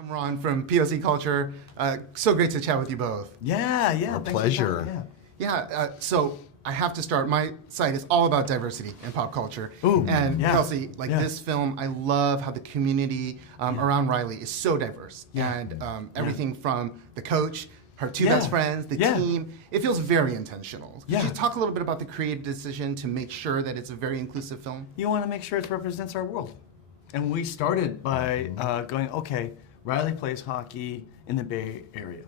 I'm Ron from POC Culture. So great to chat with you both. Yeah. Our pleasure. So I have to start. My site is all about diversity in pop culture. Ooh, and yeah. Kelsey, this film, I love how the community around Riley is so diverse. Yeah. And everything from the coach, her two best friends, the team, it feels very intentional. Could you talk a little bit about the creative decision to make sure that it's a very inclusive film? You want to make sure it represents our world. And we started by going, okay, Riley plays hockey in the Bay Area.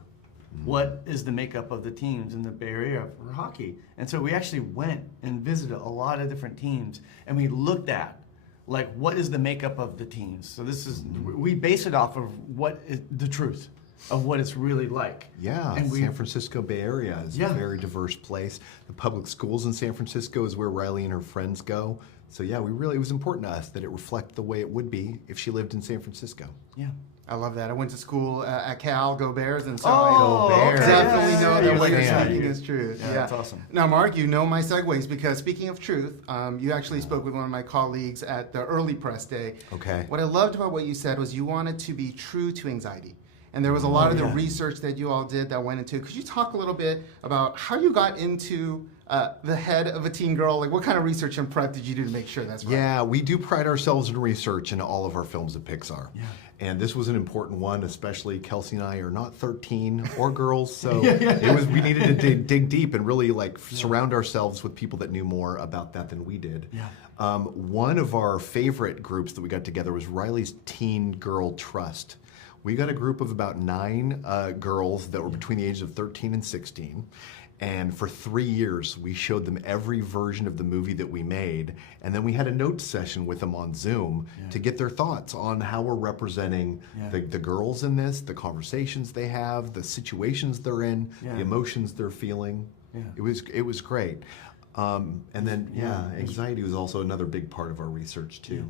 What is the makeup of the teams in the Bay Area for hockey? And so we actually went and visited a lot of different teams, and we looked at, like, what is the makeup of the teams? So this is, we base it off of what is the truth of what it's really like. Yeah, and San Francisco Bay Area is a very diverse place. The public schools in San Francisco is where Riley and her friends go. So yeah, it was important to us that it reflect the way it would be if she lived in San Francisco. Yeah. I love that. I went to school at Cal, go Bears, and so Go Bears. definitely know that what you're fan. speaking is truth. Yeah, that's awesome. Now, Mark, you know my segues because speaking of truth, you actually spoke with one of my colleagues at the early press day. Okay. What I loved about what you said was you wanted to be true to anxiety. And there was a lot of the research that you all did that went into. Could you talk a little bit about how you got into the head of a teen girl? Like, what kind of research and prep did you do to make sure that's right? Yeah, we do pride ourselves in research in all of our films at Pixar. Yeah. And this was an important one, especially Kelsey and I are not 13 or girls, so we needed to dig deep and really surround ourselves with people that knew more about that than we did. Yeah. One of our favorite groups that we got together was Riley's Teen Girl Trust. We got a group of about 9 girls that were between the ages of 13 and 16. And for 3 years, we showed them every version of the movie that we made. And then we had a notes session with them on Zoom to get their thoughts on how we're representing the girls in this, the conversations they have, the situations they're in, the emotions they're feeling. Yeah. It was great. And then, anxiety was also another big part of our research, too. Yeah.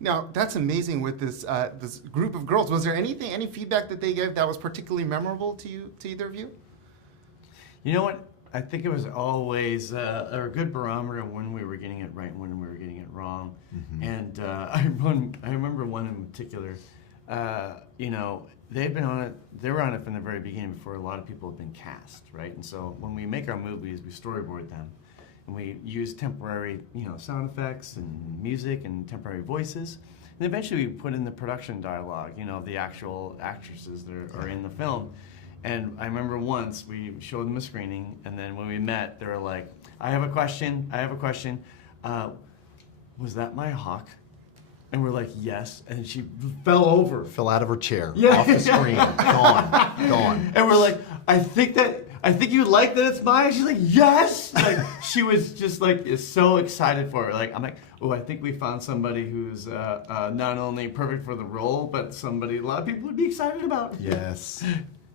Now, that's amazing with this this group of girls. Was there any feedback that they gave that was particularly memorable to you, to either of you? You know what? I think it was always a good barometer of when we were getting it right and when we were getting it wrong. Mm-hmm. And I remember one in particular. They've been on it. They were on it from the very beginning before a lot of people have been cast, right? And so when we make our movies, we storyboard them, and we use temporary, sound effects and music and temporary voices. And eventually we put in the production dialogue, of the actual actresses that are in the film. And I remember once we showed them a screening, and then when we met, they were like, I have a question. Was that my Hawke? And we're like, yes. And she fell over. Fell out of her chair, off the screen, gone. And we're like, I think you like that it's mine. She's like, yes. Like, she was just so excited for it. I'm like, oh, I think we found somebody who's not only perfect for the role, but somebody a lot of people would be excited about. Yes.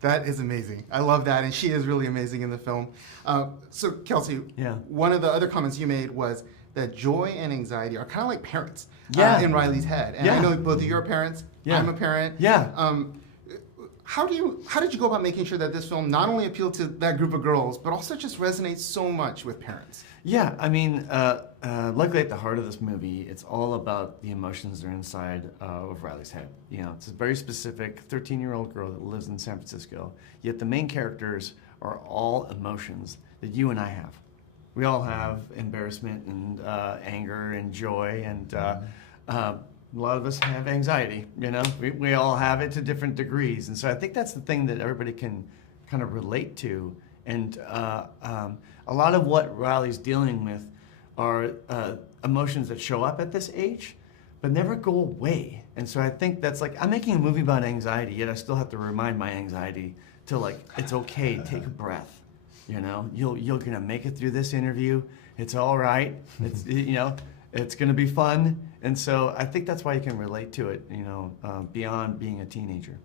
That is amazing. I love that, and she is really amazing in the film. So, Kelsey, one of the other comments you made was that joy and anxiety are kind of like parents in Riley's head. And I know both of you are parents. I'm a parent. How did you go about making sure that this film not only appealed to that group of girls, but also just resonates so much with parents? Yeah, I mean, luckily at the heart of this movie, it's all about the emotions that are inside of Riley's head. It's a very specific 13-year-old girl that lives in San Francisco, yet the main characters are all emotions that you and I have. We all have embarrassment and anger and joy, and a lot of us have anxiety, We all have it to different degrees, and so I think that's the thing that everybody can kind of relate to, and a lot of what Riley's dealing with are emotions that show up at this age, but never go away. And so I think that's I'm making a movie about anxiety, yet I still have to remind my anxiety to it's okay, take a breath. You're gonna make it through this interview. It's all right. It's it's gonna be fun. And so I think that's why you can relate to it, beyond being a teenager.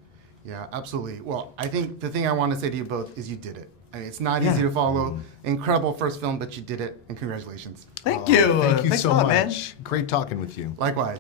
Yeah, absolutely. Well, I think the thing I want to say to you both is you did it. I mean, it's not easy to follow. Incredible first film, but you did it, and congratulations. Thank you. Thank you Thanks so a lot, much. man. Great talking with you. Likewise.